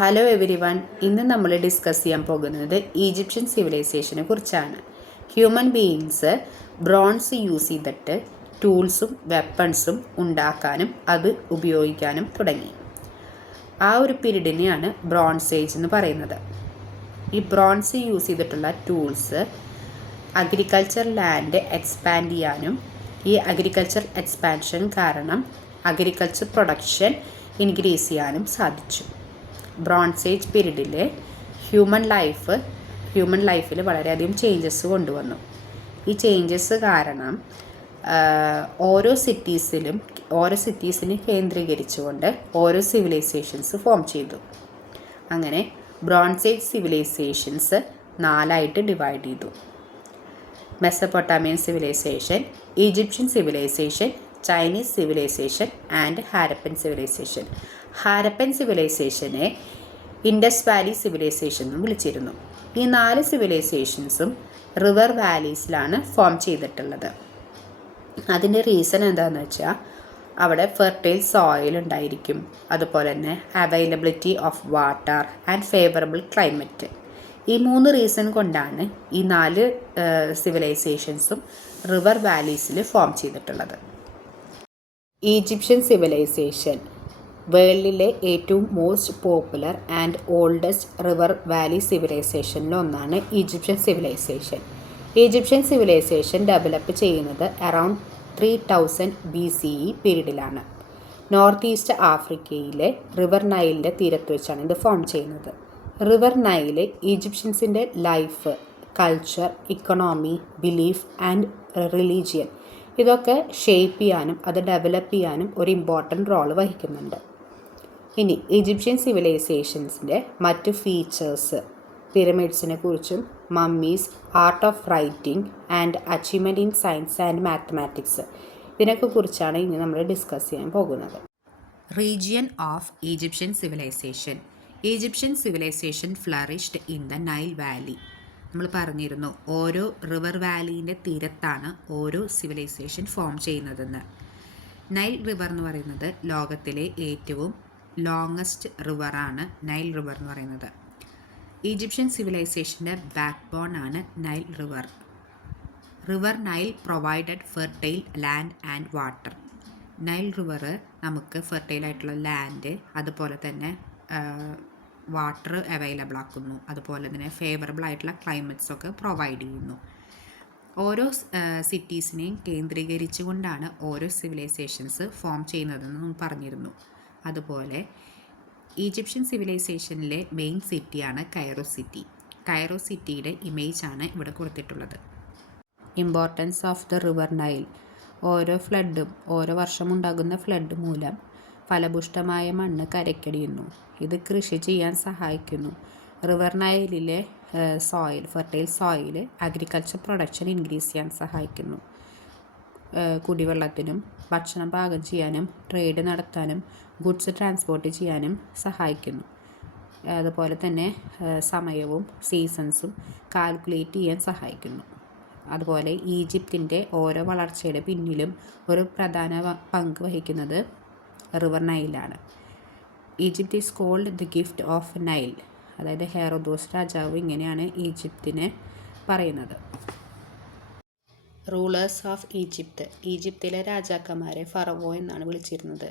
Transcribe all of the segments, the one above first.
Hello every one. ഇന്ന് നമ്മൾ discuss ചെയ്യാൻ പോകുന്നത് ഈജിപ്ഷ്യൻ സിവിലൈസേഷനെ കുറിച്ചാണ്. ഹ്യൂമൻ ബീയിങ്സ് ബ്രോൺസ് യൂസ് ചെയ്തിട്ട് ടൂൾസും വെപ്പൺസും ഉണ്ടാക്കാനും അത് ഉപയോഗിക്കാനും തുടങ്ങി. ആ ഒരു പീരീഡിനെയാണ് ബ്രോൺസ് ഏജ് എന്ന് പറയുന്നത്. ഈ ബ്രോൺസ് യൂസ് ചെയ്തിട്ടുള്ള ടൂൾസ് അഗ്രികൾച്ചർ ലാൻഡ് എക്സ്പാൻഡ് ചെയ്യാനും ഈ അഗ്രികൾച്ചർ എക്സ്പാൻഷൻ കാരണം അഗ്രികൾച്ചർ പ്രൊഡക്ഷൻ ഇൻക്രീസ് ചെയ്യാനും സാധിച്ചു. ബ്രോൺസ് ഏജ് പീരീഡിൽ ഹ്യൂമൻ ലൈഫിൽ വളരെയധികം ചേഞ്ചസ് കൊണ്ടുവന്നു. ഈ ചേഞ്ചസ് കാരണം ഓരോ സിറ്റീസിനെ കേന്ദ്രീകരിച്ചുകൊണ്ട് ഓരോ സിവിലൈസേഷൻസ് ഫോം ചെയ്തു. അങ്ങനെ ബ്രോൺസ് ഏജ് സിവിലൈസേഷൻസ് 4ആയിട്ട് ഡിവൈഡ് ചെയ്തു. Mesopotamian civilisation, Egyptian civilisation, Chinese civilisation and Harappan civilisation. Harappan സിവിലൈസേഷനെ ഇൻഡസ് വാലി സിവിലൈസേഷൻ എന്നും വിളിച്ചിരുന്നു. ഈ 4 സിവിലൈസേഷൻസും റിവർ വാലീസിലാണ് ഫോം ചെയ്തിട്ടുള്ളത്. അതിൻ്റെ റീസൺ എന്താണെന്ന് വെച്ചാൽ അവിടെ ഫെർട്ടൈൽ സോയിൽ ഉണ്ടായിരിക്കും, അതുപോലെ തന്നെ availability of water and favourable climate. ഈ 3 റീസൺ കൊണ്ടാണ് ഈ 4 സിവിലൈസേഷൻസും റിവർ വാലീസിൽ ഫോം ചെയ്തിട്ടുള്ളത്. ഈജിപ്ഷ്യൻ സിവിലൈസേഷൻ വേൾഡിലെ ഏറ്റവും most popular and oldest river valley സിവിലൈസേഷനിലൊന്നാണ് Egyptian civilisation. Egyptian civilisation develop ചെയ്യുന്നത് അറൗണ്ട് 3000 BCE പീരീഡിലാണ്. നോർത്ത് ഈസ്റ്റ് ആഫ്രിക്കയിലെ റിവർ നൈലിൻ്റെ തീരത്ത് വെച്ചാണ് ഇത് ഫോം ചെയ്യുന്നത്. റിവർ നൈല് ഈജിപ്ഷ്യൻസിൻ്റെ life, culture, economy, belief and religion ഇതൊക്കെ ഷേപ്പ് ചെയ്യാനും അത് ഡെവലപ്പ് ചെയ്യാനും ഒരു ഇമ്പോർട്ടൻ്റ് റോൾ വഹിക്കുന്നുണ്ട്. ഇനി ഈജിപ്ഷ്യൻ സിവിലൈസേഷൻസിൻ്റെ മറ്റ് ഫീച്ചേഴ്സ്, പിരമിഡ്സിനെ കുറിച്ചും mummies, art of writing and achievement in science and mathematics ഇതിനൊക്കെ കുറിച്ചാണ് ഇനി നമ്മൾ ഡിസ്കസ് ചെയ്യാൻ പോകുന്നത്. Region of Egyptian civilisation. Egyptian civilization flourished in the Nile valley. നമ്മൾ പറഞ്ഞിരുന്നു ഓരോ റിവർ വാലീൻ്റെ തീരത്താണ് ഓരോ സിവിലൈസേഷൻ ഫോം ചെയ്യുന്നതെന്ന്. നൈൽ റിവർ എന്ന് പറയുന്നത് ലോകത്തിലെ ഏറ്റവും ലോങ്ങസ്റ്റ് റിവറാണ് നൈൽ റിവർ എന്ന് പറയുന്നത്. ഈജിപ്ഷ്യൻ സിവിലൈസേഷൻ്റെ ബാക്ക് ബോൺ ആണ് Nile river. River Nile provided fertile land and water. Nile river നമുക്ക് ഫെർട്ടൈൽ ആയിട്ടുള്ള ലാൻഡ് അതുപോലെ തന്നെ വാട്ടർ അവൈലബിൾ ആക്കുന്നു, അതുപോലെ തന്നെ ഫേവറബിൾ ആയിട്ടുള്ള ക്ലൈമറ്റ്സ് ഒക്കെ പ്രൊവൈഡ് ചെയ്യുന്നു. ഓരോ സിറ്റീസിനെയും കേന്ദ്രീകരിച്ചുകൊണ്ടാണ് ഓരോ സിവിലൈസേഷൻസ് ഫോം ചെയ്യുന്നതെന്ന് നമ്മൾ പറഞ്ഞിരുന്നു. അതുപോലെ ഈജിപ്ഷ്യൻ സിവിലൈസേഷനിലെ മെയിൻ സിറ്റിയാണ് കൈറോ സിറ്റി. കൈറോ സിറ്റിയുടെ ഇമേജാണ് ഇവിടെ കൊടുത്തിട്ടുള്ളത്. Importance of the river Nile. ഓരോ വർഷമുണ്ടാകുന്ന ഫ്ലഡ് മൂലം ഫലഭൂഷ്ടമായ മണ്ണ് കരക്കടിയുന്നു. ഇത് കൃഷി ചെയ്യാൻ സഹായിക്കുന്നു. റിവർ നൈലിലെ fertile soil agriculture production increase ചെയ്യാൻ സഹായിക്കുന്നു. കുടിവെള്ളത്തിനും ഭക്ഷണം പാകം ചെയ്യാനും ട്രേഡ് നടത്താനും ഗുഡ്സ് ട്രാൻസ്പോർട്ട് ചെയ്യാനും സഹായിക്കുന്നു. അതുപോലെ തന്നെ സമയവും സീസൺസും കാൽക്കുലേറ്റ് ചെയ്യാൻ സഹായിക്കുന്നു. അതുപോലെ ഈജിപ്തിൻ്റെ ഓരോ വളർച്ചയുടെ പിന്നിലും ഒരു പ്രധാന പങ്ക് വഹിക്കുന്നത് റിവർ നൈലാണ്. Egypt is called the gift of Nile. അതായത് ഹെറോദോസ് രാജാവ് ഇങ്ങനെയാണ് ഈജിപ്തിനെ പറയുന്നത്. Rulers of Egypt. ഈജിപ്തിലെ രാജാക്കന്മാരെ ഫറവോ എന്നാണ് വിളിച്ചിരുന്നത്.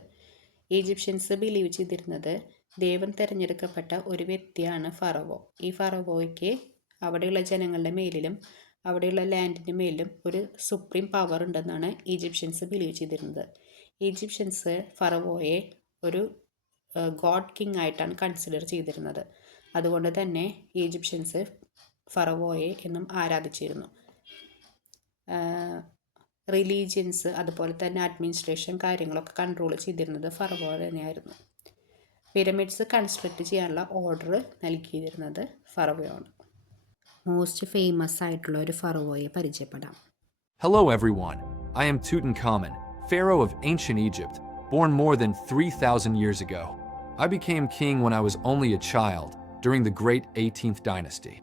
ഈജിപ്ഷ്യൻസ് ബിലീവ് ചെയ്തിരുന്നത് ദൈവം തിരഞ്ഞെടുക്കപ്പെട്ട ഒരു വ്യക്തിയാണ് ഫറവോ. ഈ ഫറവോയ്ക്ക് അവിടെയുള്ള ജനങ്ങളുടെ മേലിലും അവിടെയുള്ള ലാൻഡിൻ്റെ മേലിലും ഒരു സുപ്രീം പവർ ഉണ്ടെന്നാണ് ഈജിപ്ഷ്യൻസ് ബിലീവ് ചെയ്തിരുന്നത്. ഈജിപ്ഷ്യൻസ് ഫറവോയെ ഒരു ഗോഡ് കിങ് ആയിട്ടാണ് കൺസിഡർ ചെയ്തിരുന്നത്. അതുകൊണ്ട് തന്നെ ഈജിപ്ഷ്യൻസ് ഫറവോയെ എന്നും ആരാധിച്ചിരുന്നു. റിലീജിയൻസ് അതുപോലെ തന്നെ അഡ്മിനിസ്ട്രേഷൻ കാര്യങ്ങളൊക്കെ കൺട്രോൾ ചെയ്തിരുന്നത് ഫറവോ തന്നെയായിരുന്നു. പിരമിഡ്സ് കൺസ്ട്രക്ട് ചെയ്യാനുള്ള ഓർഡർ നൽകിയിരുന്നത് ഫറവോയാണ്. മോസ്റ്റ് ഫേമസ് ആയിട്ടുള്ള ഒരു ഫറവോയെ പരിചയപ്പെടാം. Hello everyone, I am Tutankhamun, pharaoh of ancient Egypt, born more than 3,000 years ago. I became king when I was only a child, during the great 18th dynasty.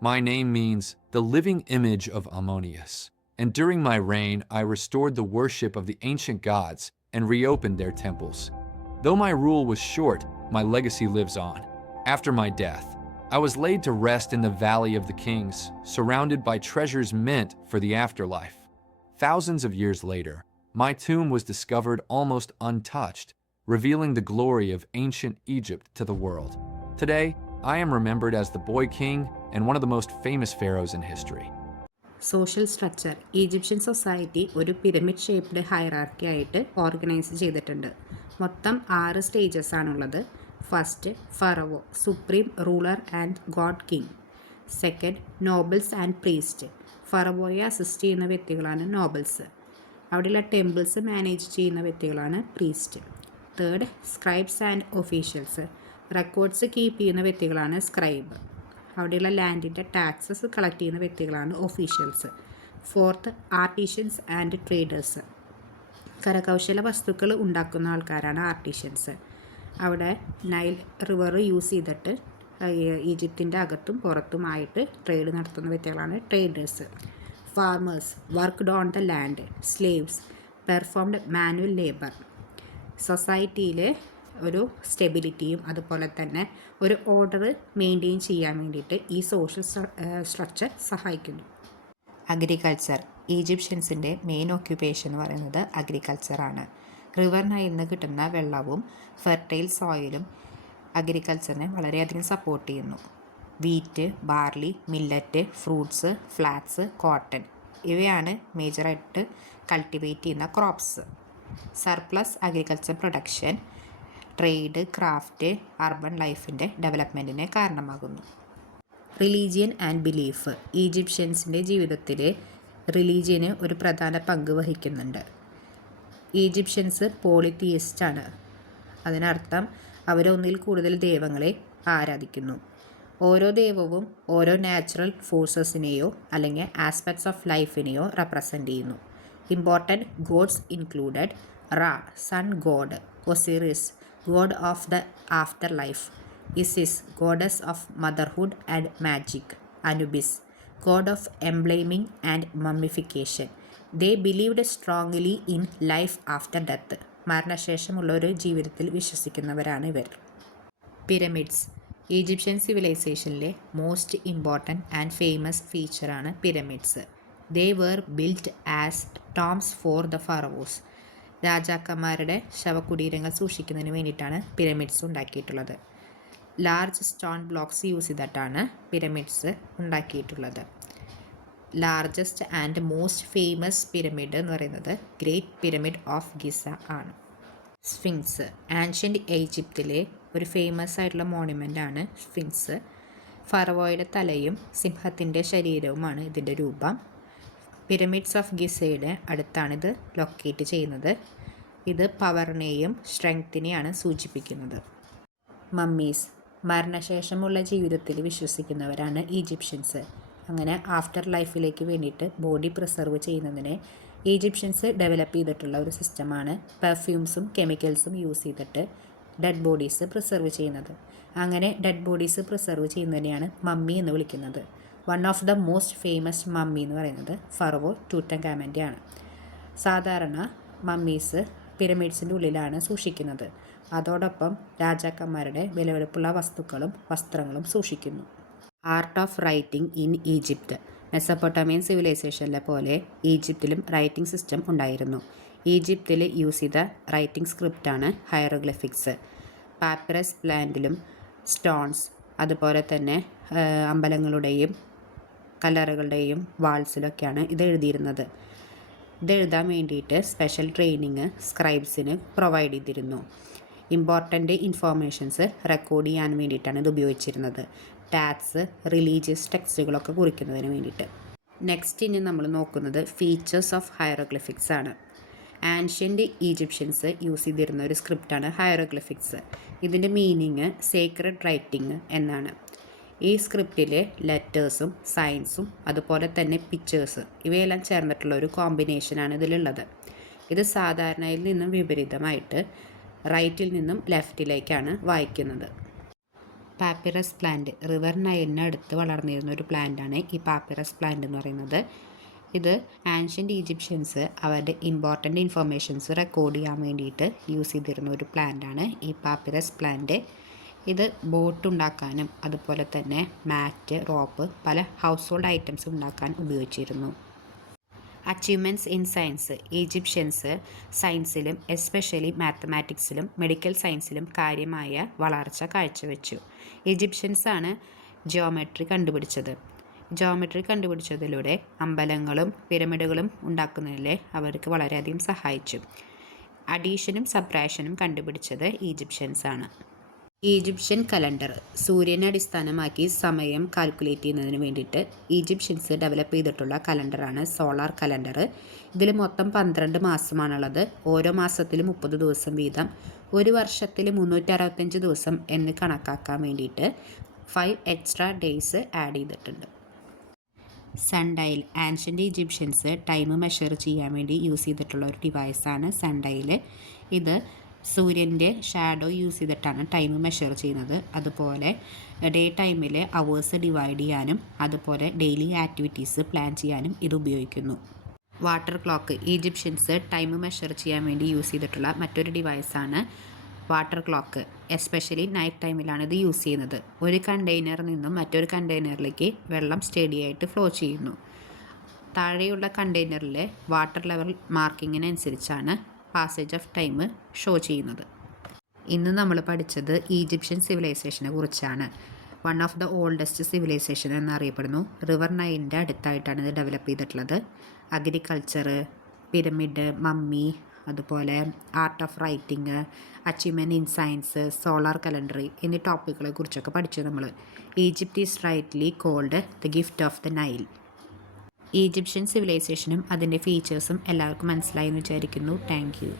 My name means the living image of Ammonius, and during my reign I restored the worship of the ancient gods and reopened their temples. Though my rule was short, my legacy lives on. After my death, I was laid to rest in the Valley of the Kings, surrounded by treasures meant for the afterlife. Thousands of years later, my tomb was discovered almost untouched, revealing the glory of ancient Egypt to the world. Today, I am remembered as the boy king and one of the most famous pharaohs in history. Social structure Egyptian society ഒരു pyramid shaped hierarchy ആയിട്ട് organise ചെയ്തിട്ടുണ്ട്. മൊത്തം 6 stages ആണുള്ളത്. First pharaoh, supreme ruler and god king. Second nobles and priest. ഫറവോയെ assist ചെയ്യുന്ന വ്യക്തികളാണ് nobles. അവിടെയുള്ള temples manage ചെയ്യുന്ന വ്യക്തികളാണ് priest. Third scribes and officials. Records keep ചെയ്യുന്ന വ്യക്തികളാണ് സ്ക്രൈബ്. അവിടെയുള്ള ലാൻഡിൻ്റെ ടാക്സസ് കളക്ട് ചെയ്യുന്ന വ്യക്തികളാണ് officials. Fourth artisans and traders. കരകൗശല വസ്തുക്കൾ ഉണ്ടാക്കുന്ന ആൾക്കാരാണ് ആർട്ടിഷ്യൻസ്. അവിടെ നൈൽ റിവർ യൂസ് ചെയ്തിട്ട് ഈജിപ്തിൻ്റെ അകത്തും പുറത്തുമായിട്ട് ട്രേഡ് നടത്തുന്ന വ്യക്തികളാണ് traders. Farmers worked on the land. Slaves performed manual labour. സൊസൈറ്റിയിൽ ഒരു സ്റ്റെബിലിറ്റിയും അതുപോലെ തന്നെ ഒരു ഓർഡർ മെയിൻറ്റെയിൻ ചെയ്യാൻ വേണ്ടിയിട്ട് ഈ സോഷ്യൽ സ്ട്രക്ചർ സഹായിക്കുന്നു. അഗ്രികൾച്ചർ. ഈജിപ്ഷ്യൻസിൻ്റെ മെയിൻ ഓക്യുപ്പേഷൻ എന്ന് പറയുന്നത് അഗ്രികൾച്ചറാണ്. റിവർ നൈലിൽ നിന്ന് കിട്ടുന്ന വെള്ളവും ഫെർട്ടൈൽ സോയിലും അഗ്രികൾച്ചറിനെ വളരെയധികം സപ്പോർട്ട് ചെയ്യുന്നു. Wheat, barley, millet, fruits, flax, cotton ഇവയാണ് മേജറായിട്ട് കൾട്ടിവേറ്റ് ചെയ്യുന്ന crops. Surplus agriculture production trade, craft, urban ലൈഫിൻ്റെ ഡെവലപ്മെൻറ്റിന് കാരണമാകുന്നു. Religion and belief. ഈജിപ്ഷ്യൻസിൻ്റെ ജീവിതത്തിൽ റിലീജിയന് ഒരു പ്രധാന പങ്ക് വഹിക്കുന്നുണ്ട്. ഈജിപ്ഷ്യൻസ് പോളിതിയിസ്റ്റാണ്. അതിനർത്ഥം അവരൊന്നിൽ കൂടുതൽ ദൈവങ്ങളെ ആരാധിക്കുന്നു. ഓരോ ദൈവവും ഓരോ നാച്ചുറൽ ഫോഴ്സസിനെയോ അല്ലെങ്കിൽ ആസ്പെക്ട്സ് ഓഫ് ലൈഫിനെയോ റെപ്രസെൻ്റ് ചെയ്യുന്നു. Important gods included Ra, sun god; Osiris, god of the afterlife; Isis, goddess of motherhood and magic; Anubis, god of embalming and mummification. They believed strongly in life after death. മരണശേഷമുള്ള ഒരു ജീവിതത്തിൽ വിശ്വസിക്കുന്നവരാണ് ഇവർ. Pyramids. Egyptian സിവിലൈസേഷനിലെ most important and famous ഫീച്ചറാണ് pyramids. They were built as tombs for the pharaohs. രാജാക്കന്മാരുടെ ശവകുടീരങ്ങൾ സൂക്ഷിക്കുന്നതിന് വേണ്ടിയിട്ടാണ് പിരമിഡ്സ് ഉണ്ടാക്കിയിട്ടുള്ളത്. ലാർജ് സ്റ്റോൺ ബ്ലോക്സ് യൂസ് ചെയ്തിട്ടാണ് പിരമിഡ്സ് ഉണ്ടാക്കിയിട്ടുള്ളത്. Largest and most famous pyramid എന്ന് പറയുന്നത് ഗ്രേറ്റ് പിരമിഡ് ഓഫ് ഗിസ ആണ്. സ്ഫിങ്സ്. ആൻഷ്യൻ്റ് ഈജിപ്തിലെ ഒരു ഫേമസ് ആയിട്ടുള്ള മോണുമെൻ്റ് ആണ് സ്ഫിങ്സ്. ഫറവോയുടെ തലയും സിംഹത്തിൻ്റെ ശരീരവുമാണ് ഇതിൻ്റെ രൂപം. പിരമിഡ്സ് ഓഫ് ഗിസയുടെ അടുത്താണിത് ലൊക്കേറ്റ് ചെയ്യുന്നത്. ഇത് പവറിനെയും സ്ട്രെങ്ത്തിനെയാണ് സൂചിപ്പിക്കുന്നത്. മമ്മീസ്. മരണശേഷമുള്ള ജീവിതത്തിൽ വിശ്വസിക്കുന്നവരാണ് ഈജിപ്ഷ്യൻസ്. അങ്ങനെ ആഫ്റ്റർ ലൈഫിലേക്ക് വേണ്ടിയിട്ട് ബോഡി പ്രിസർവ് ചെയ്യുന്നതിന് ഈജിപ്ഷ്യൻസ് ഡെവലപ്പ് ചെയ്തിട്ടുള്ള ഒരു സിസ്റ്റമാണ് പെർഫ്യൂംസും കെമിക്കൽസും യൂസ് ചെയ്തിട്ട് ഡെഡ് ബോഡീസ് പ്രിസർവ് ചെയ്യുന്നത്. അങ്ങനെ ഡെഡ് ബോഡീസ് പ്രിസർവ് ചെയ്യുന്നതിനെയാണ് മമ്മി എന്ന് വിളിക്കുന്നത്. One of the most famous mummy എന്ന് പറയുന്നത് ഫറവോ ടൂട്ടൻഖാമൻ്റെ ആണ്. സാധാരണ മമ്മീസ് പിരമിഡ്സിൻ്റെ ഉള്ളിലാണ് സൂക്ഷിക്കുന്നത്. അതോടൊപ്പം രാജാക്കന്മാരുടെ വിലപിടിപ്പുള്ള വസ്തുക്കളും വസ്ത്രങ്ങളും സൂക്ഷിക്കുന്നു. Art of writing in Egypt. Mesopotamian സിവിലൈസേഷനിലെ പോലെ ഈജിപ്തിലും റൈറ്റിംഗ് സിസ്റ്റം ഉണ്ടായിരുന്നു. ഈജിപ്തിൽ യൂസ് ചെയ്ത റൈറ്റിംഗ് സ്ക്രിപ്റ്റാണ് ഹയറോഗ്ലിഫിക്സ്. പാപ്പിറസ് പ്ലാന്റിലും സ്റ്റോൺസ് അതുപോലെ തന്നെ അമ്പലങ്ങളുടെയും കല്ലറകളുടെയും വാൾസിലൊക്കെയാണ് ഇത് എഴുതിയിരുന്നത്. ഇത് എഴുതാൻ വേണ്ടിയിട്ട് സ്പെഷ്യൽ ട്രെയിനിങ് സ്ക്രൈബ്സിന് പ്രൊവൈഡ് ചെയ്തിരുന്നു. ഇമ്പോർട്ടൻ്റ് ഇൻഫോർമേഷൻസ് റെക്കോർഡ് ചെയ്യാൻ വേണ്ടിയിട്ടാണ് ഇത് ഉപയോഗിച്ചിരുന്നത്. ടാക്സ്, റിലീജിയസ് ടെക്സ്റ്റുകളൊക്കെ കുറിക്കുന്നതിന് വേണ്ടിയിട്ട്. നെക്സ്റ്റ് ഇനി നമ്മൾ നോക്കുന്നത് ഫീച്ചേഴ്സ് ഓഫ് ഹയറോഗ്ലിഫിക്സ് ആണ്. ആൻഷ്യൻ്റ് ഈജിപ്ഷ്യൻസ് യൂസ് ചെയ്തിരുന്ന ഒരു സ്ക്രിപ്റ്റാണ് ഹയറോഗ്ലിഫിക്സ്. ഇതിൻ്റെ മീനിങ് സേക്രഡ് റൈറ്റിംഗ് എന്നാണ്. ഈ സ്ക്രിപ്റ്റിലെ ലെറ്റേഴ്സും സൈൻസും അതുപോലെ തന്നെ പിക്ചേഴ്സ് ഇവയെല്ലാം ചേർന്നിട്ടുള്ള ഒരു കോമ്പിനേഷനാണ് ഇതിലുള്ളത്. ഇത് സാധാരണയിൽ നിന്നും വിപരീതമായിട്ട് റൈറ്റിൽ നിന്നും ലെഫ്റ്റിലേക്കാണ് വായിക്കുന്നത്. Papyrus plant. റിവർ നൈലിന് അടുത്ത് വളർന്നിരുന്ന ഒരു പ്ലാന്റാണ് ഈ പാപ്പിറസ് പ്ലാന്റ് എന്ന് പറയുന്നത്. ഇത് ആൻഷ്യൻ്റ് ഈജിപ്ഷ്യൻസ് അവരുടെ ഇമ്പോർട്ടൻ്റ് ഇൻഫർമേഷൻസ് റെക്കോർഡ് ചെയ്യാൻ വേണ്ടിയിട്ട് യൂസ് ചെയ്തിരുന്ന ഒരു പ്ലാന്റാണ് ഈ പാപ്പിറസ് പ്ലാന്റ്. ഇത് ബോട്ട് ഉണ്ടാക്കാനും അതുപോലെ തന്നെ മാറ്റ്, റോപ്പ്, പല ഹൗസ് ഹോൾഡ് ഐറ്റംസ് ഉണ്ടാക്കാൻ ഉപയോഗിച്ചിരുന്നു. Achievements in science. ഈജിപ്ഷ്യൻസ് സയൻസിലും എസ്പെഷ്യലി മാത്തമാറ്റിക്സിലും മെഡിക്കൽ സയൻസിലും കാര്യമായ വളർച്ച കാഴ്ചവെച്ചു. ഈജിപ്ഷ്യൻസാണ് ജിയോമെട്രി കണ്ടുപിടിച്ചത്. ജിയോമെട്രി കണ്ടുപിടിച്ചതിലൂടെ അമ്പലങ്ങളും പിരമിഡുകളും ഉണ്ടാക്കുന്നതിൽ അവർക്ക് വളരെയധികം സഹായിച്ചു. അഡീഷനും സബ്ട്രാക്ഷനും കണ്ടുപിടിച്ചത് ഈജിപ്ഷ്യൻസാണ്. Egyptian calendar. സൂര്യനെ അടിസ്ഥാനമാക്കി സമയം കാൽക്കുലേറ്റ് ചെയ്യുന്നതിന് വേണ്ടിയിട്ട് ഈജിപ്ഷ്യൻസ് ഡെവലപ്പ് ചെയ്തിട്ടുള്ള കലണ്ടറാണ് സോളാർ കലണ്ടർ. ഇതിൽ മൊത്തം 12 മാസമാണുള്ളത്. ഓരോ മാസത്തിലും 30 ദിവസം വീതം, ഒരു വർഷത്തിൽ 365 ദിവസം എന്ന് കണക്കാക്കാൻ വേണ്ടിയിട്ട് 5 എക്സ്ട്രാ ഡേയ്സ് ആഡ് ചെയ്തിട്ടുണ്ട്. Sundial. Ancient Egyptians time measure ചെയ്യാൻ വേണ്ടി യൂസ് ചെയ്തിട്ടുള്ള ഒരു ഡിവൈസാണ് സൺഡയൽ. ഇത് സൂര്യൻ്റെ ഷാഡോ യൂസ് ചെയ്തിട്ടാണ് ടൈം മെഷർ ചെയ്യുന്നത്. അതുപോലെ ഡേ ടൈമിൽ അവേഴ്സ് ഡിവൈഡ് ചെയ്യാനും അതുപോലെ ഡെയിലി ആക്ടിവിറ്റീസ് പ്ലാൻ ചെയ്യാനും ഇത് ഉപയോഗിക്കുന്നു. Water clock. Egyptians time measure ചെയ്യാൻ വേണ്ടി യൂസ് ചെയ്തിട്ടുള്ള മറ്റൊരു ഡിവൈസാണ് വാട്ടർ ക്ലോക്ക്. എസ്പെഷ്യലി നൈറ്റ് ടൈമിലാണ് ഇത് യൂസ് ചെയ്യുന്നത്. ഒരു കണ്ടെയ്നറിൽ നിന്നും മറ്റൊരു കണ്ടെയ്നറിലേക്ക് വെള്ളം സ്റ്റഡിയായിട്ട് ഫ്ലോ ചെയ്യുന്നു. താഴെയുള്ള കണ്ടെയ്നറിൽ വാട്ടർ ലെവൽ മാർക്കിങ്ങിനനുസരിച്ചാണ് പാസേജ് ഓഫ് ടൈം ഷോ ചെയ്യുന്നത്. ഇന്ന് നമ്മൾ പഠിച്ചത് ഈജിപ്ഷ്യൻ സിവിലൈസേഷനെ കുറിച്ചാണ്. One of the oldest civilisation എന്നറിയപ്പെടുന്നു. റിവർ നൈലിൻ്റെ അടുത്തായിട്ടാണ് ഇത് ഡെവലപ്പ് ചെയ്തിട്ടുള്ളത്. അഗ്രികൾച്ചർ, പിരമിഡ്, മമ്മി, അതുപോലെ art of writing, achievement in science, solar calendar എന്നീ ടോപ്പിക്കുകളെ കുറിച്ചൊക്കെ പഠിച്ചു നമ്മൾ. Egypt is rightly called the gift of the Nile. Egyptian സിവിലൈസേഷനും അതിൻ്റെ ഫീച്ചേഴ്സും എല്ലാവർക്കും മനസ്സിലായി എന്ന് വിചാരിക്കുന്നു. Thank U.